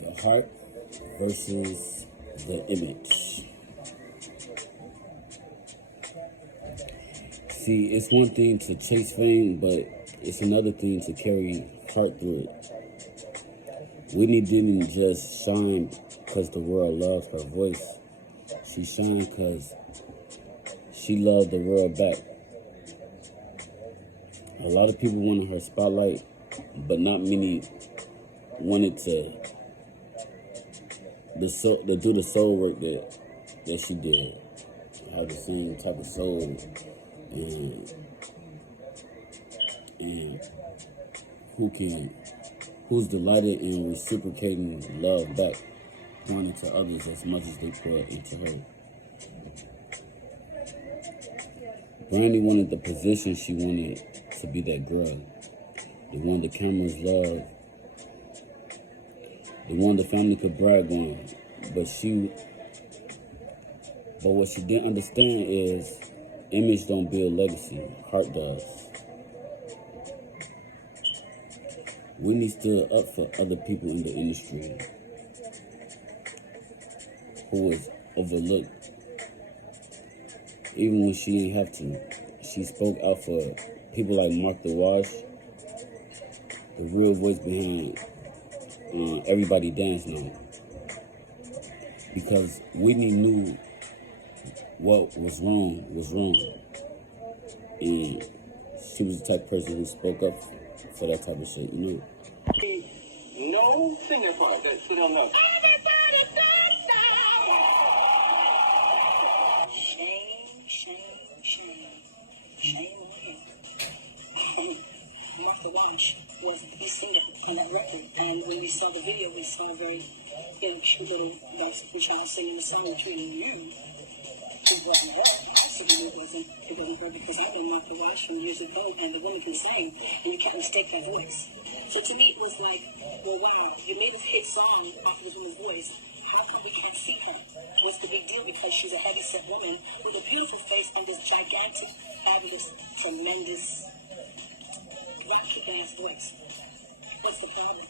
The heart versus the image. See, it's one thing to chase fame, but it's another thing to carry heart through it. Whitney didn't just shine because the world loved her voice. She shined because she loved the world back. A lot of people wanted her spotlight, but not many wanted to do the soul work that she did. Have the same type of soul and who's delighted in reciprocating love back, pouring into others as much as they pour into her. Brandy wanted the position. She wanted to be that girl, the one the cameras loved, the one the family could brag on. But what she didn't understand is image don't build legacy, heart does. Whitney stood up for other people in the industry who was overlooked, even when she didn't have to. She spoke out for people like Mark the Wash, the real voice behind Everybody Dance Now. Because Whitney knew what was wrong was wrong. And she was the type of person who spoke up for that type of shit, you know? No finger point that sit on that. Shame on him. Martha Wash was the singer on that record, and when we saw the video, we saw a very, cute little Mexican child singing the song between you. It wasn't her. I certainly it wasn't her because I know Martha Wash from years ago, and the woman can sing, and you can't mistake that voice. So to me, it was like, well, wow, you made this hit song off of this woman's voice. How come we can't see her? What's the big deal? Because she's a heavy-set woman with a beautiful face and this gigantic, fabulous, tremendous, rock-kicking-ass voice. What's the problem?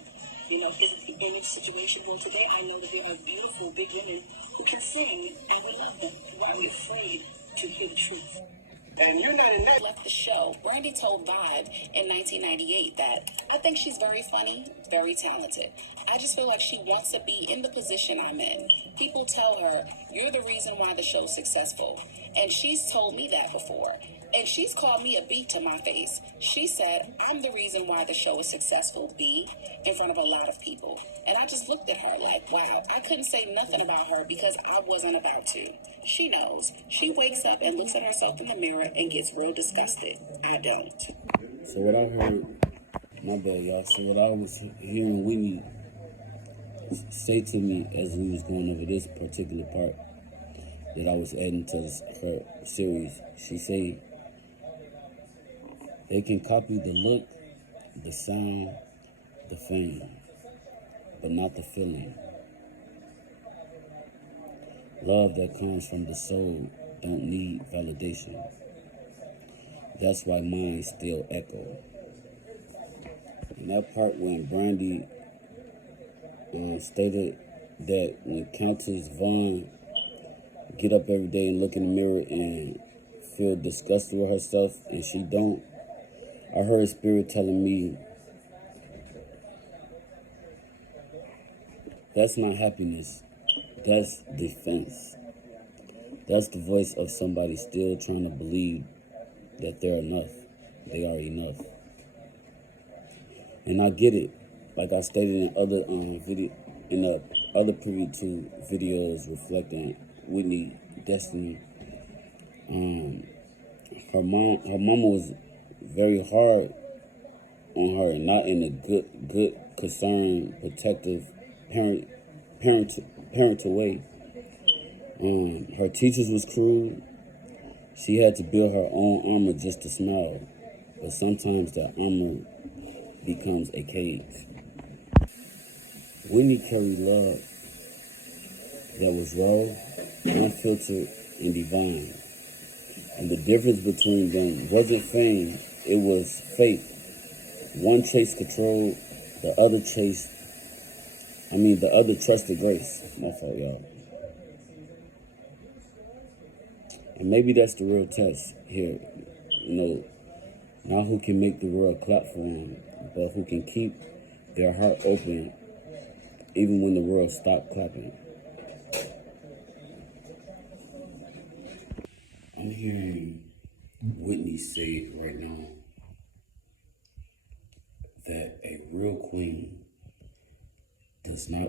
Is it the image situation? Well, today I know that there are beautiful, big women who can sing, and we love them. Why are we afraid to hear the truth? And you're not in that. Left the show. Brandy told Vibe in 1998 that I think she's very funny, very talented. I just feel like she wants to be in the position I'm in. People tell her, you're the reason why the show's successful. And she's told me that before. And she's called me a B to my face. She said, I'm the reason why the show is successful, B, in front of a lot of people. And I just looked at her like, wow, I couldn't say nothing about her because I wasn't about to. She knows. She wakes up and looks at herself in the mirror and gets real disgusted. I don't. So what I heard, my bad, y'all. So what I was hearing Whitney say to me as we was going over this particular part that I was adding to her series, she said, they can copy the look, the sound, the fame, but not the feeling. Love that comes from the soul don't need validation. That's why mine still echo. And that part when Brandy stated that when Countess Vaughn get up every day and look in the mirror and feel disgusted with herself and she don't, I heard spirit telling me that's not happiness, that's defense. That's the voice of somebody still trying to believe that they're enough, they are enough. And I get it, like I stated in the other Preview 2 videos reflecting Whitney Destiny. Her mama was very hard on her, not in a good, concerned, protective, parental way. Her teachers was cruel. She had to build her own armor just to smile, but sometimes that armor becomes a cage. Whitney carried love that was raw, unfiltered, and divine. And the difference between them wasn't fame, it was faith. One chased control, the other chased I mean, the other trusted grace. My fault, y'all. And maybe that's the real test here. You know, not who can make the world clap for him, but who can keep their heart open even when the world stopped clapping. I'm hearing Whitney say right now that a real queen does not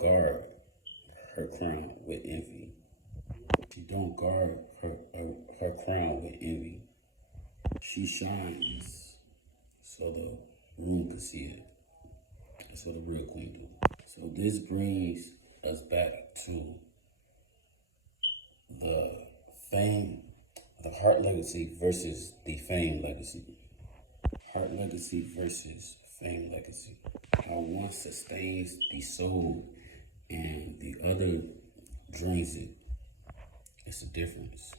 guard her crown with envy. She don't guard her crown with envy. She shines so the room can see it. That's what a real queen do. So this brings us back to the fame, the heart legacy versus the fame legacy. Heart legacy versus fame legacy. How one sustains the soul and the other drains it. It's a difference.